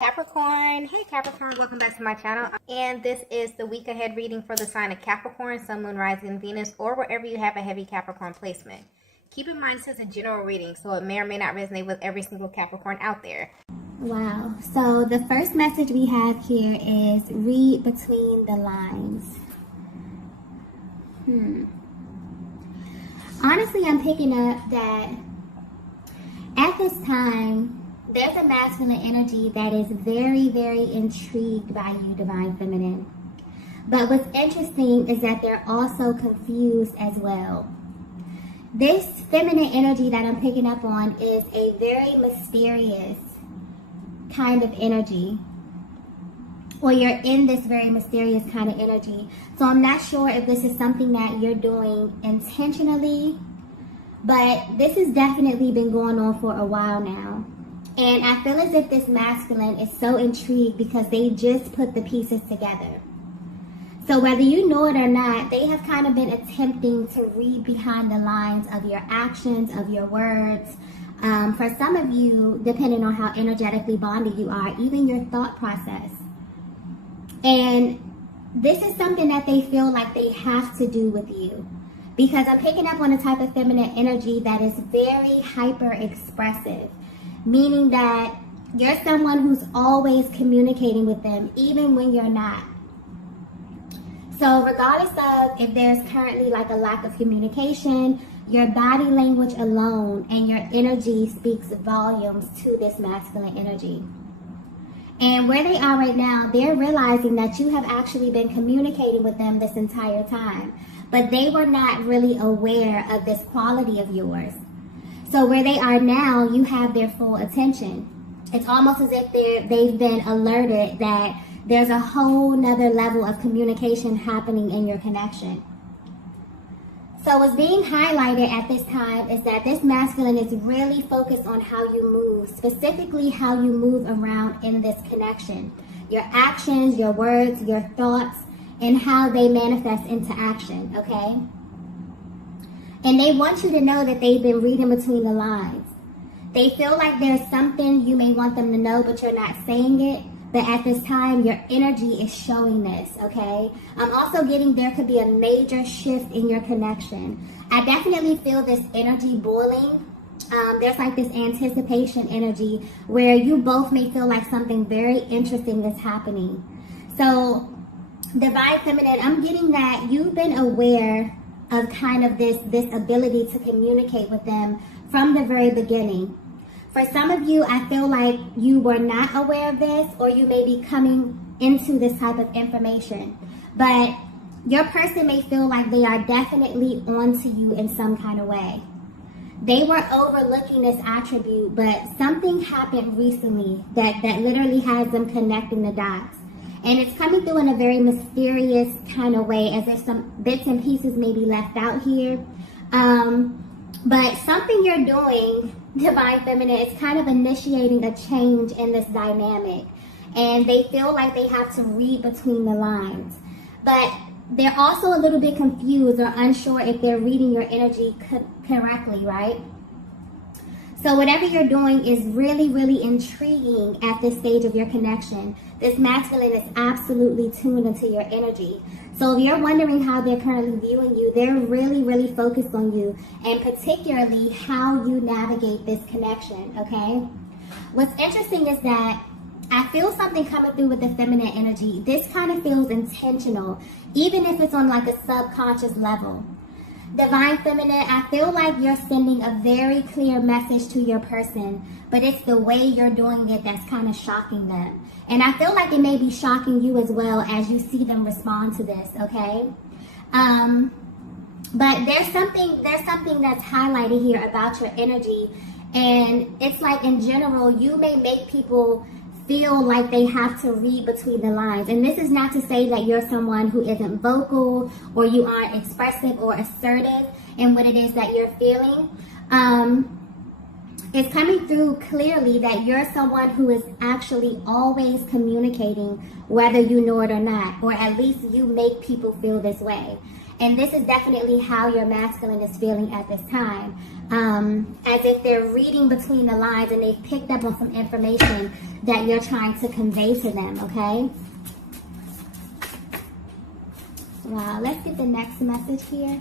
Capricorn. Hey Capricorn, welcome back to my channel. And this is the week ahead reading for the sign of Capricorn, Sun, Moon, Rising, Venus, or wherever you have a heavy Capricorn placement. Keep in mind this is a general reading, so it may or may not resonate with every single Capricorn out there. Wow. So the first message we have here is read between the lines. Honestly, I'm picking up that at this time, there's a masculine energy that is very, very intrigued by you, Divine Feminine. But what's interesting is that they're also confused as well. This feminine energy that I'm picking up on is a very mysterious kind of energy. Or you're in this very mysterious kind of energy. So I'm not sure if this is something that you're doing intentionally, but this has definitely been going on for a while now. And I feel as if this masculine is so intrigued because they just put the pieces together. So whether you know it or not, they have kind of been attempting to read behind the lines of your actions, of your words. For some of you, depending on how energetically bonded you are, even your thought process. And this is something that they feel like they have to do with you. Because I'm picking up on a type of feminine energy that is very hyper expressive. Meaning that you're someone who's always communicating with them, even when you're not. So regardless of if there's currently like a lack of communication, your body language alone and your energy speaks volumes to this masculine energy. And where they are right now, they're realizing that you have actually been communicating with them this entire time. But they were not really aware of this quality of yours. So where they are now, you have their full attention. It's almost as if they've been alerted that there's a whole nother level of communication happening in your connection. So what's being highlighted at this time is that this masculine is really focused on how you move, specifically how you move around in this connection. Your actions, your words, your thoughts, and how they manifest into action, okay? And they want you to know that they've been reading between the lines. They feel like there's something you may want them to know, but you're not saying it. But at this time, your energy is showing this, okay? I'm also getting there could be a major shift in your connection. I definitely feel this energy boiling. There's like this anticipation energy where you both may feel like something very interesting is happening. So, Divine Feminine, I'm getting that you've been aware of kind of this ability to communicate with them from the very beginning. For some of you, I feel like you were not aware of this, or you may be coming into this type of information. But your person may feel like they are definitely onto you in some kind of way. They were overlooking this attribute, but something happened recently that literally has them connecting the dots. And it's coming through in a very mysterious kind of way, as if some bits and pieces may be left out here. But something you're doing, Divine Feminine, is kind of initiating a change in this dynamic. And they feel like they have to read between the lines. But they're also a little bit confused or unsure if they're reading your energy correctly, right? So whatever you're doing is really, really intriguing at this stage of your connection. This masculine is absolutely tuned into your energy. So if you're wondering how they're currently viewing you, they're really, really focused on you, and particularly how you navigate this connection, okay? What's interesting is that I feel something coming through with the feminine energy. This kind of feels intentional, even if it's on like a subconscious level. Divine Feminine, I feel like you're sending a very clear message to your person, but it's the way you're doing it that's kind of shocking them. And I feel like it may be shocking you as well as you see them respond to this, okay? But there's something that's highlighted here about your energy, and it's like in general, you may make people feel like they have to read between the lines. And this is not to say that you're someone who isn't vocal or you aren't expressive or assertive in what it is that you're feeling. It's coming through clearly that you're someone who is actually always communicating, whether you know it or not, or at least you make people feel this way. And this is definitely how your masculine is feeling at this time. As if they're reading between the lines and they've picked up on some information that you're trying to convey to them, okay? Wow, let's get the next message here.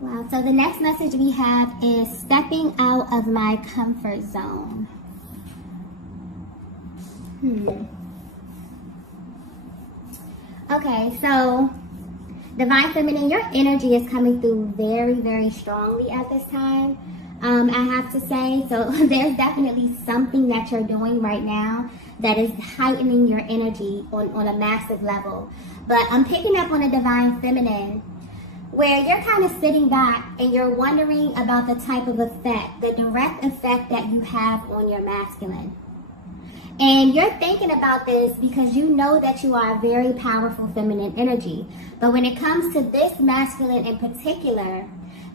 Wow, so the next message we have is stepping out of my comfort zone. Okay, so Divine Feminine, your energy is coming through very, very strongly at this time. I have to say, so there's definitely something that you're doing right now that is heightening your energy on a massive level. But I'm picking up on a Divine Feminine where you're kind of sitting back and you're wondering about the type of effect, the direct effect that you have on your masculine. And you're thinking about this because you know that you are a very powerful feminine energy. But when it comes to this masculine in particular,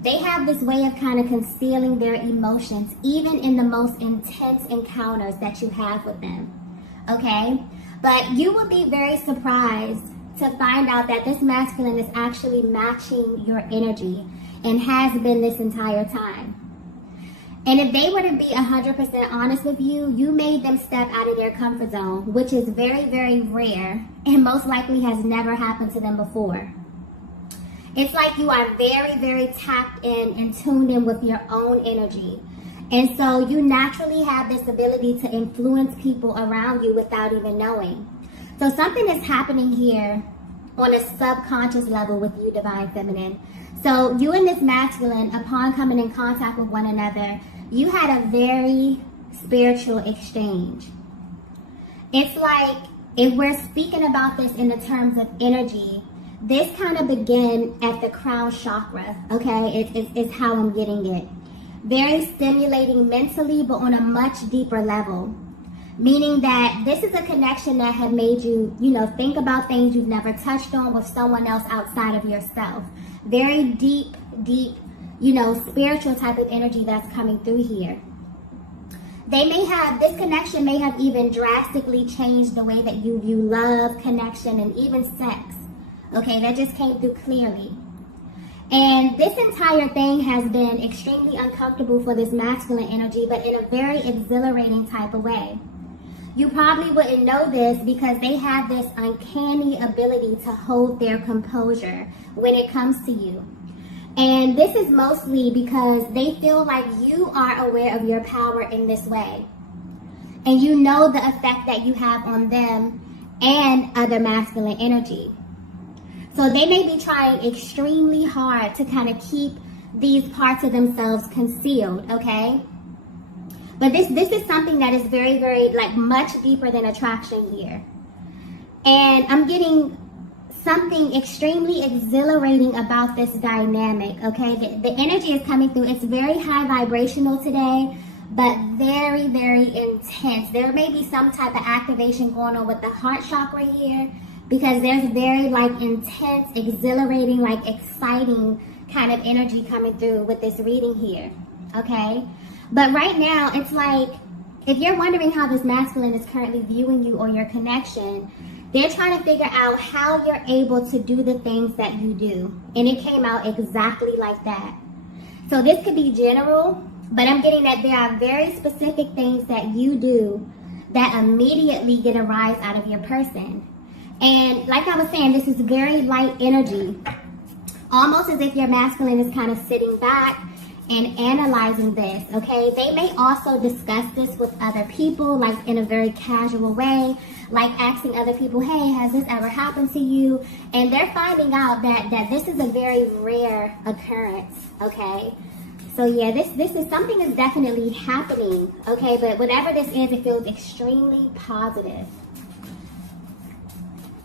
they have this way of kind of concealing their emotions, even in the most intense encounters that you have with them. Okay? But you will be very surprised to find out that this masculine is actually matching your energy and has been this entire time. And if they were to be 100% honest with you, you made them step out of their comfort zone, which is very, very rare and most likely has never happened to them before. It's like you are very, very tapped in and tuned in with your own energy. And so you naturally have this ability to influence people around you without even knowing. So something is happening here on a subconscious level with you, Divine Feminine. So you and this masculine, upon coming in contact with one another, you had a very spiritual exchange. It's like, if we're speaking about this in the terms of energy, this kind of began at the crown chakra, okay? It's how I'm getting it. Very stimulating mentally, but on a much deeper level. Meaning that this is a connection that had made you, think about things you've never touched on with someone else outside of yourself. Very deep, spiritual type of energy that's coming through here. This connection may have even drastically changed the way that you view love, connection, and even sex. Okay, that just came through clearly. And this entire thing has been extremely uncomfortable for this masculine energy, but in a very exhilarating type of way. You probably wouldn't know this because they have this uncanny ability to hold their composure when it comes to you. And this is mostly because they feel like you are aware of your power in this way. And you know the effect that you have on them and other masculine energy. So they may be trying extremely hard to kind of keep these parts of themselves concealed, okay? But this is something that is very, very, much deeper than attraction here. And I'm getting something extremely exhilarating about this dynamic, okay? The energy is coming through. It's very high vibrational today, but very, very intense. There may be some type of activation going on with the heart chakra here because there's very, intense, exhilarating, exciting kind of energy coming through with this reading here, okay? But right now, it's like, if you're wondering how this masculine is currently viewing you or your connection, they're trying to figure out how you're able to do the things that you do. And it came out exactly like that. So this could be general, but I'm getting that there are very specific things that you do that immediately get a rise out of your person. And like I was saying, this is very light energy. Almost as if your masculine is kind of sitting back and analyzing this, okay? They may also discuss this with other people, in a very casual way, asking other people, hey, has this ever happened to you? And they're finding out that this is a very rare occurrence, okay? So yeah, this is something that's definitely happening, okay? But whatever this is, it feels extremely positive.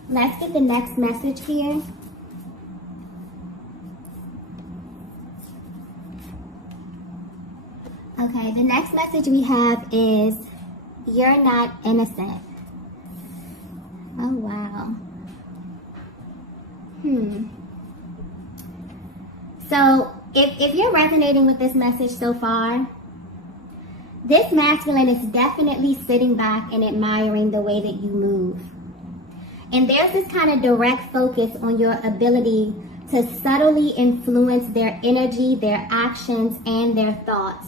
Let's get the next message here. Okay, the next message we have is, you're not innocent. Oh, wow. So, if you're resonating with this message so far, This masculine is definitely sitting back and admiring the way that you move. And there's this kind of direct focus on your ability to subtly influence their energy, their actions, and their thoughts.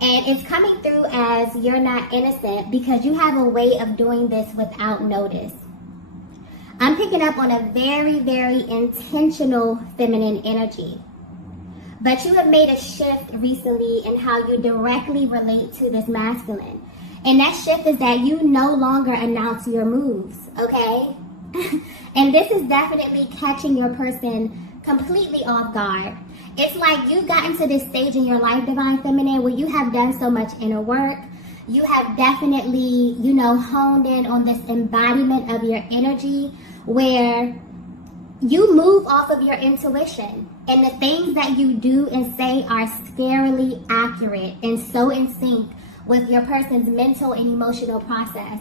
And it's coming through as you're not innocent because you have a way of doing this without notice. I'm picking up on a very, very intentional feminine energy. But you have made a shift recently in how you directly relate to this masculine. And that shift is that you no longer announce your moves, okay? And this is definitely catching your person completely off guard. It's like you've gotten to this stage in your life, Divine Feminine, where you have done so much inner work. You have definitely, honed in on this embodiment of your energy where you move off of your intuition. And the things that you do and say are scarily accurate and so in sync with your person's mental and emotional process.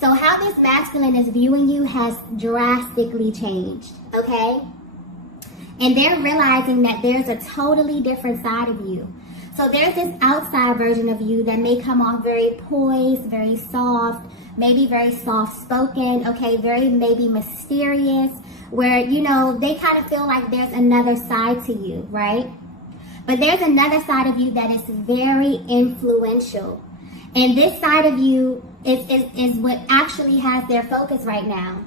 So how this masculine is viewing you has drastically changed, okay? And they're realizing that there's a totally different side of you. So there's this outside version of you that may come off very poised, very soft, maybe very soft-spoken, okay, very maybe mysterious, where, they kind of feel like there's another side to you, right? But there's another side of you that is very influential. And this side of you is what actually has their focus right now.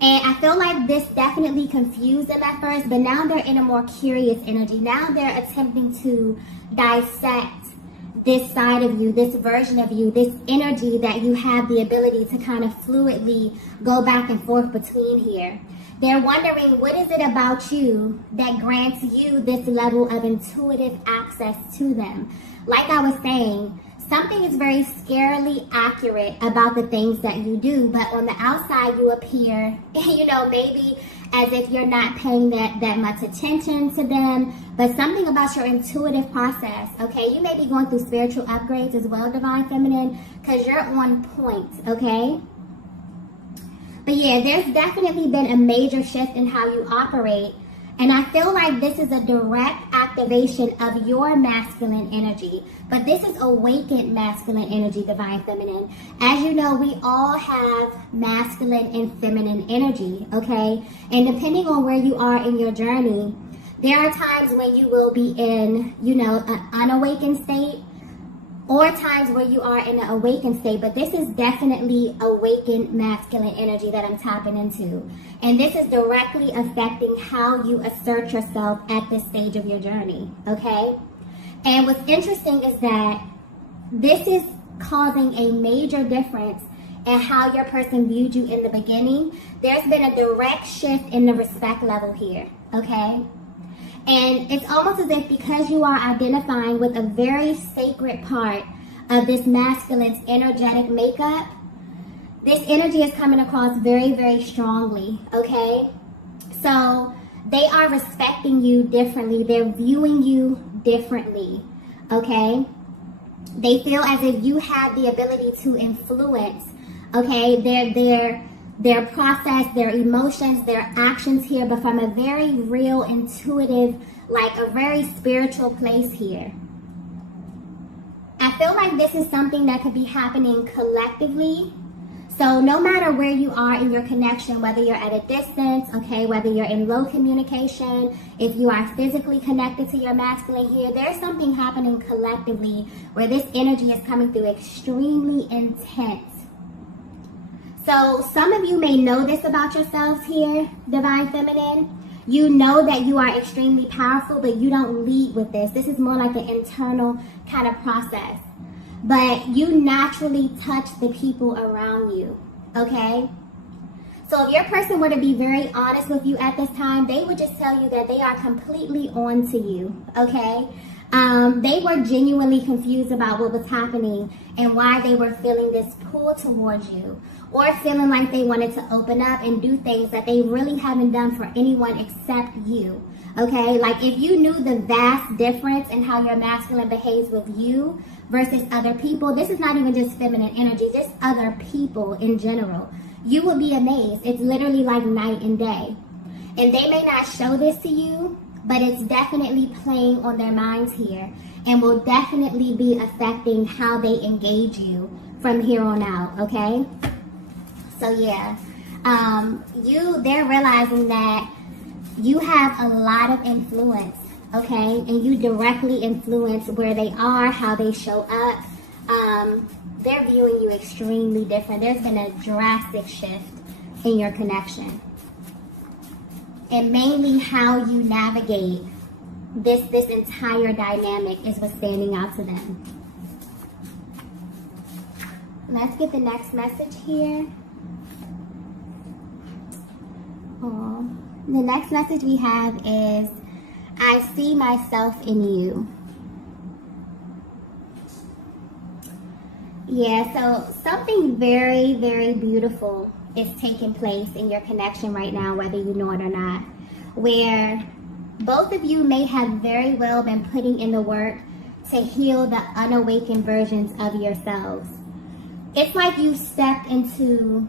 And I feel like this definitely confused them at first, but now they're in a more curious energy. Now they're attempting to dissect this side of you, this version of you, this energy that you have the ability to kind of fluidly go back and forth between here. They're wondering, what is it about you that grants you this level of intuitive access to them? Like I was saying, something is very scarily accurate about the things that you do, but on the outside you appear, maybe as if you're not paying that much attention to them, but something about your intuitive process, okay? You may be going through spiritual upgrades as well, Divine Feminine, because you're on point, okay? But yeah, there's definitely been a major shift in how you operate. And I feel like this is a direct activation of your masculine energy. But this is awakened masculine energy, Divine Feminine. As you know, we all have masculine and feminine energy, okay? And depending on where you are in your journey, there are times when you will be in, an unawakened state, or times where you are in an awakened state, but this is definitely awakened masculine energy that I'm tapping into. And this is directly affecting how you assert yourself at this stage of your journey, okay? And what's interesting is that this is causing a major difference in how your person viewed you in the beginning. There's been a direct shift in the respect level here, okay? And it's almost as if because you are identifying with a very sacred part of this masculine's energetic makeup, this energy is coming across very, very strongly, okay? So they are respecting you differently. They're viewing you differently, okay? They feel as if you have the ability to influence, okay, their process, their emotions, their actions here, but from a very real, intuitive, like a very spiritual place here. I feel like this is something that could be happening collectively. So no matter where you are in your connection, whether you're at a distance, okay, whether you're in low communication, if you are physically connected to your masculine here, there's something happening collectively where this energy is coming through extremely intense. So some of you may know this about yourselves here, Divine Feminine. You know that you are extremely powerful, but you don't lead with this. This is more like an internal kind of process. But you naturally touch the people around you, okay? So if your person were to be very honest with you at this time, they would just tell you that they are completely on to you, okay? They were genuinely confused about what was happening and why they were feeling this pull towards you, or feeling like they wanted to open up and do things that they really haven't done for anyone except you, okay? Like if you knew the vast difference in how your masculine behaves with you versus other people, this is not even just feminine energy, just other people in general, you would be amazed. It's literally like night and day. And they may not show this to you, but it's definitely playing on their minds here and will definitely be affecting how they engage you from here on out, okay? So yeah, they're realizing that you have a lot of influence, okay? And you directly influence where they are, how they show up. They're viewing you extremely different. There's been a drastic shift in your connection. And mainly how you navigate this entire dynamic is what's standing out to them. Let's get the next message here. Oh, the next message we have is, I see myself in you. Yeah, so something very, very beautiful is taking place in your connection right now, whether you know it or not, where both of you may have very well been putting in the work to heal the unawakened versions of yourselves. It's like you stepped into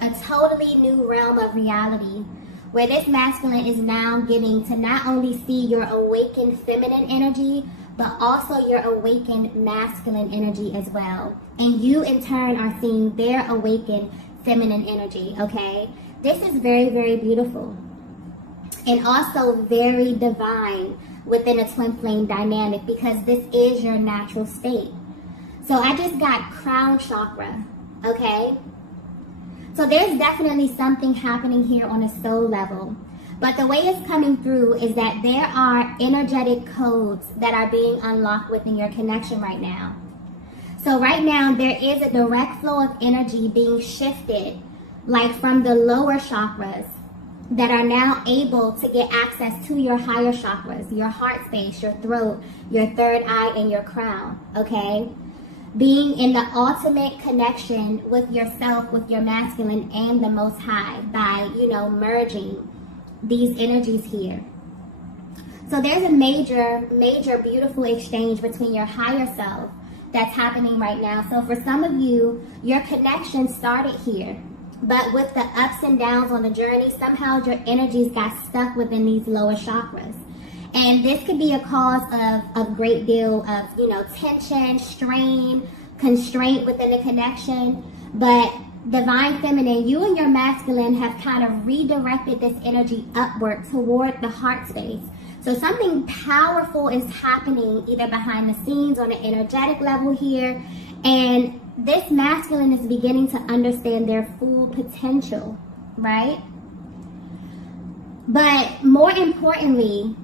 a totally new realm of reality, where this masculine is now getting to not only see your awakened feminine energy, but also your awakened masculine energy as well. And you in turn are seeing their awakened feminine energy, okay? This is very, very beautiful. And also very divine within a twin flame dynamic, because this is your natural state. So I just got crown chakra, okay? So there's definitely something happening here on a soul level. But the way it's coming through is that there are energetic codes that are being unlocked within your connection right now. So right now there is a direct flow of energy being shifted, like from the lower chakras, that are now able to get access to your higher chakras, your heart space, your throat, your third eye, and your crown, okay? Being in the ultimate connection with yourself, with your masculine and the Most High by, merging these energies here. So there's a major, major beautiful exchange between your higher self that's happening right now. So for some of you, your connection started here, but with the ups and downs on the journey, somehow your energies got stuck within these lower chakras. And this could be a cause of a great deal of, tension, strain, constraint within the connection. But Divine Feminine, you and your masculine have kind of redirected this energy upward toward the heart space. So something powerful is happening either behind the scenes on an energetic level here. And this masculine is beginning to understand their full potential, right? But more importantly,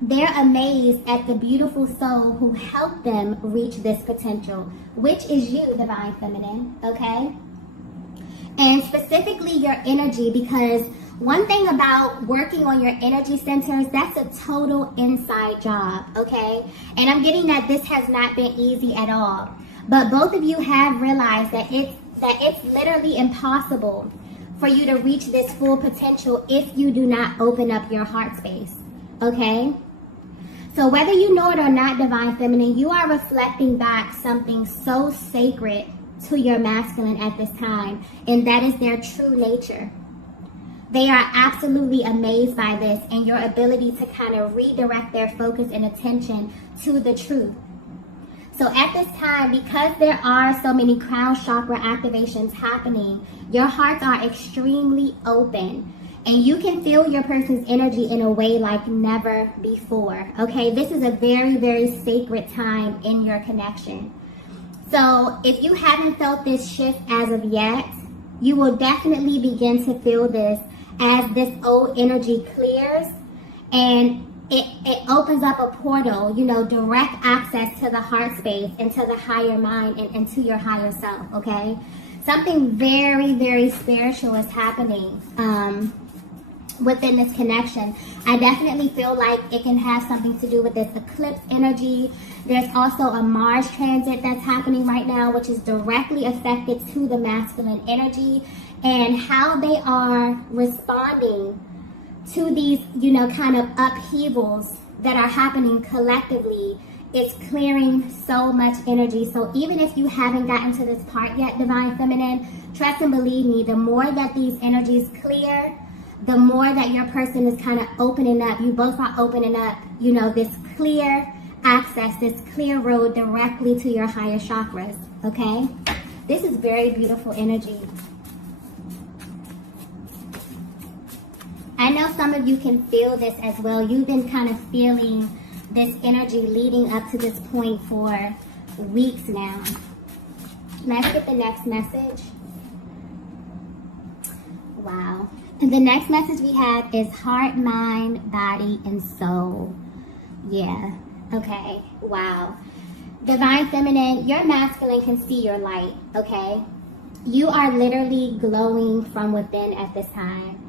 they're amazed at the beautiful soul who helped them reach this potential, which is you, Divine Feminine, okay? And specifically your energy, because one thing about working on your energy centers, that's a total inside job, okay? And I'm getting that this has not been easy at all. But both of you have realized that it's literally impossible for you to reach this full potential if you do not open up your heart space, okay? So whether you know it or not, Divine Feminine, you are reflecting back something so sacred to your masculine at this time, and that is their true nature. They are absolutely amazed by this and your ability to kind of redirect their focus and attention to the truth. So at this time, because there are so many crown chakra activations happening, your hearts are extremely open. And you can feel your person's energy in a way like never before, okay? This is a very, very sacred time in your connection. So if you haven't felt this shift as of yet, you will definitely begin to feel this as this old energy clears and it opens up a portal, direct access to the heart space, into the higher mind and to your higher self, okay? Something very, very spiritual is happening within this connection. I definitely feel like it can have something to do with this eclipse energy. There's also a Mars transit that's happening right now, which is directly affected to the masculine energy and how they are responding to these, kind of upheavals that are happening collectively. It's clearing so much energy. So even if you haven't gotten to this part yet, Divine Feminine, trust and believe me, the more that these energies clear, the more that your person is kind of opening up, you both are opening up, you know, this clear access, this clear road directly to your higher chakras, okay? This is very beautiful energy. I know some of you can feel this as well. You've been kind of feeling this energy leading up to this point for weeks now. Let's get the next message. Wow. The next message we have is heart, mind, body, and soul. Yeah. Okay. Wow. Divine Feminine, your masculine can see your light, okay? You are literally glowing from within at this time.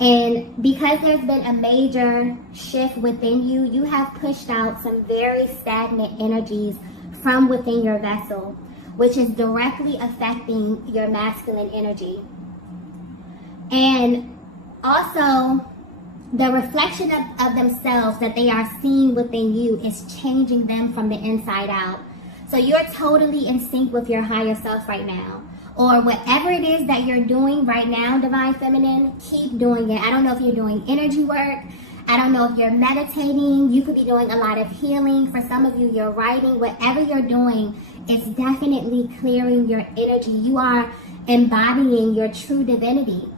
And because there's been a major shift within you, you have pushed out some very stagnant energies from within your vessel, which is directly affecting your masculine energy. And also, the reflection of themselves that they are seeing within you is changing them from the inside out. So you're totally in sync with your higher self right now. Or whatever it is that you're doing right now, Divine Feminine, keep doing it. I don't know if you're doing energy work. I don't know if you're meditating. You could be doing a lot of healing. For some of you, you're writing. Whatever you're doing, it's definitely clearing your energy. You are embodying your true divinity.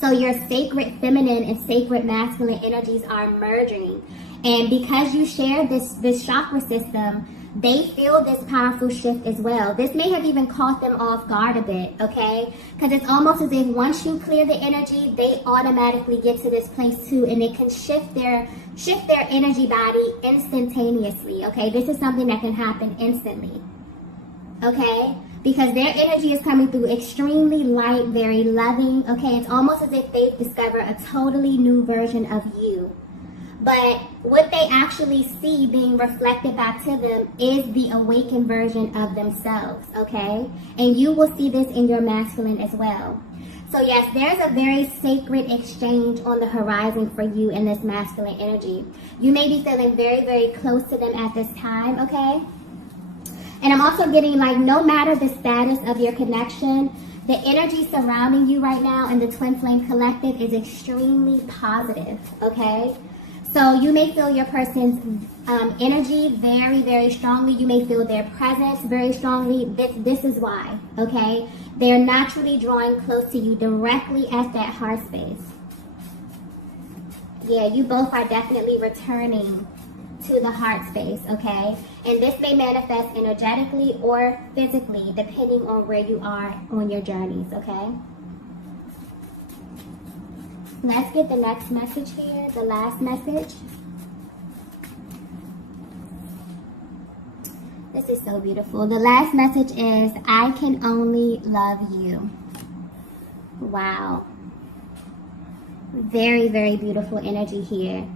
So your sacred feminine and sacred masculine energies are merging. And because you share this chakra system, they feel this powerful shift as well. This may have even caught them off guard a bit, okay? Because it's almost as if once you clear the energy, they automatically get to this place too, and it can shift their energy body instantaneously, okay? This is something that can happen instantly, okay? Because their energy is coming through extremely light, very loving, okay? It's almost as if they've discovered a totally new version of you. But what they actually see being reflected back to them is the awakened version of themselves, okay? And you will see this in your masculine as well. So yes, there's a very sacred exchange on the horizon for you in this masculine energy. You may be feeling very, very close to them at this time, okay? And I'm also getting like, no matter the status of your connection, the energy surrounding you right now in the Twin Flame Collective is extremely positive, okay? So you may feel your person's energy very, very strongly. You may feel their presence very strongly. This is why, okay? They're naturally drawing close to you directly at that heart space. Yeah, you both are definitely returning to the heart space, okay? And this may manifest energetically or physically, depending on where you are on your journeys, okay? Let's get the next message here, the last message. This is so beautiful. The last message is, I can only love you. Wow. Very, very beautiful energy here.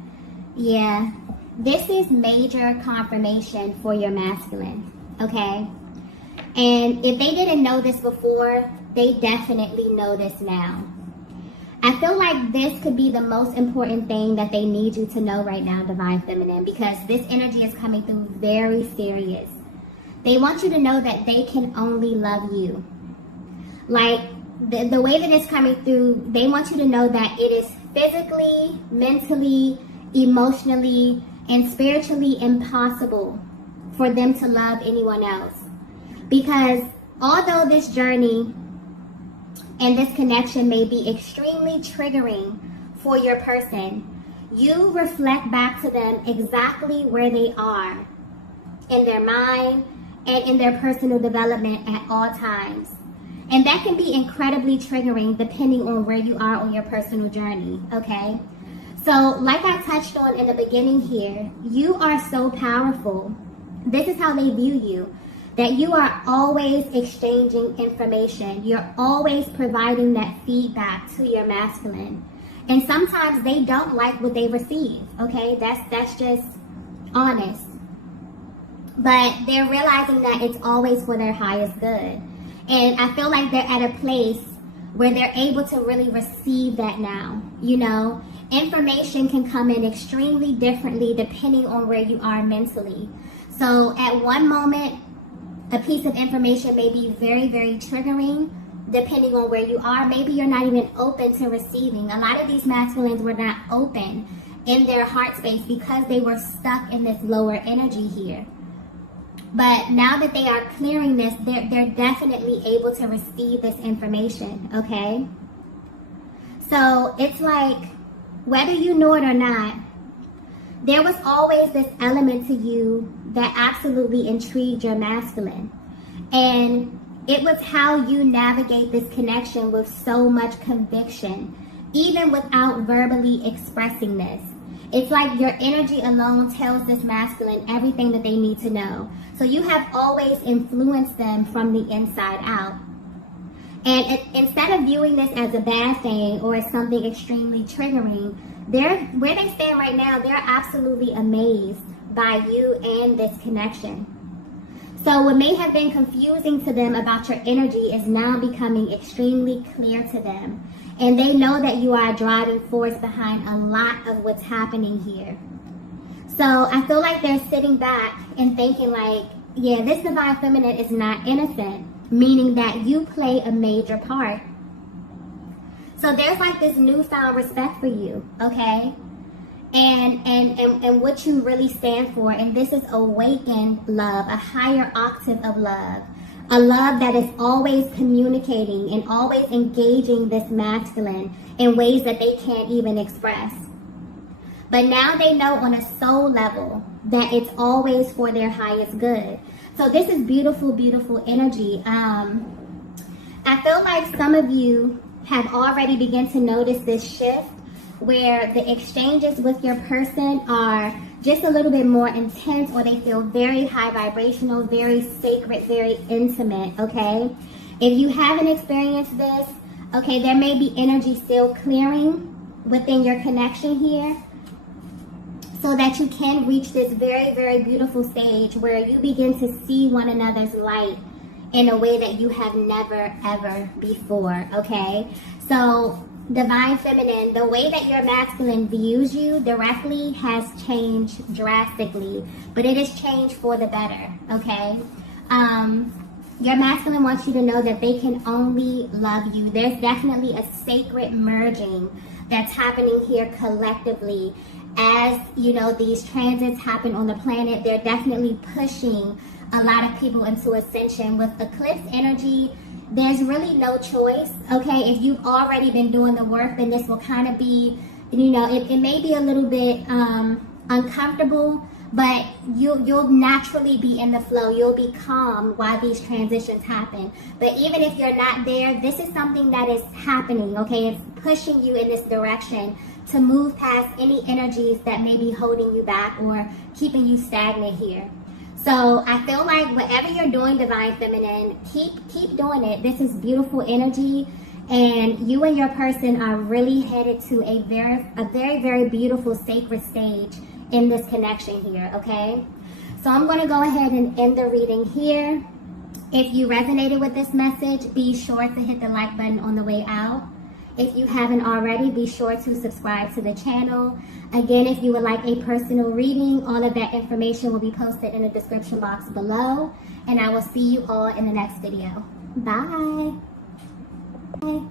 Yeah, this is major confirmation for your masculine, okay? And if they didn't know this before, they definitely know this now. I feel like this could be the most important thing that they need you to know right now, Divine Feminine, because this energy is coming through very serious. They want you to know that they can only love you. Like, the way that it's coming through, they want you to know that it is physically, mentally, emotionally, and spiritually impossible for them to love anyone else. Because although this journey and this connection may be extremely triggering for your person, you reflect back to them exactly where they are in their mind and in their personal development at all times. And that can be incredibly triggering depending on where you are on your personal journey, okay? So like I touched on in the beginning here, you are so powerful. This is how they view you. That you are always exchanging information. You're always providing that feedback to your masculine. And sometimes they don't like what they receive, okay? That's just honest. But they're realizing that it's always for their highest good. And I feel like they're at a place where they're able to really receive that now, you know? Information can come in extremely differently depending on where you are mentally. So at one moment, a piece of information may be very, very triggering, depending on where you are. Maybe you're not even open to receiving. A lot of these masculines were not open in their heart space because they were stuck in this lower energy here. But now that they are clearing this, they're definitely able to receive this information, okay? So it's like, whether you know it or not, there was always this element to you that absolutely intrigued your masculine. And it was how you navigate this connection with so much conviction, even without verbally expressing this. It's like your energy alone tells this masculine everything that they need to know. So you have always influenced them from the inside out. And instead of viewing this as a bad thing or as something extremely triggering, where they stand right now, they're absolutely amazed by you and this connection. So what may have been confusing to them about your energy is now becoming extremely clear to them. And they know that you are a driving force behind a lot of what's happening here. So I feel like they're sitting back and thinking like, yeah, this divine feminine is not innocent, meaning that you play a major part. So there's like this newfound respect for you, okay? And what you really stand for. And this is awakened love, a higher octave of love. A love that is always communicating and always engaging this masculine in ways that they can't even express. But now they know on a soul level that it's always for their highest good. So this is beautiful, beautiful energy. I feel like some of you have already begun to notice this shift where the exchanges with your person are just a little bit more intense, or they feel very high vibrational, very sacred, very intimate, okay? If you haven't experienced this, okay, there may be energy still clearing within your connection here so that you can reach this very, very beautiful stage where you begin to see one another's light in a way that you have never, ever before, okay? So divine feminine, the way that your masculine views you directly has changed drastically, but it has changed for the better, okay? Your masculine wants you to know that they can only love you. There's definitely a sacred merging that's happening here collectively. As, you know, these transits happen on the planet, they're definitely pushing a lot of people into ascension. With eclipse energy, there's really no choice, okay? If you've already been doing the work, then this will kind of be, you know, it may be a little bit uncomfortable, but you'll naturally be in the flow. You'll be calm while these transitions happen. But even if you're not there, this is something that is happening, okay? It's pushing you in this direction to move past any energies that may be holding you back or keeping you stagnant here. So I feel like whatever you're doing, divine feminine, keep doing it. This is beautiful energy, and you and your person are really headed to a very, very beautiful sacred stage in this connection here, okay? So I'm going to go ahead and end the reading here. If you resonated with this message, be sure to hit the like button on the way out. If you haven't already, be sure to subscribe to the channel. Again, if you would like a personal reading, all of that information will be posted in the description box below. And I will see you all in the next video. Bye. Bye.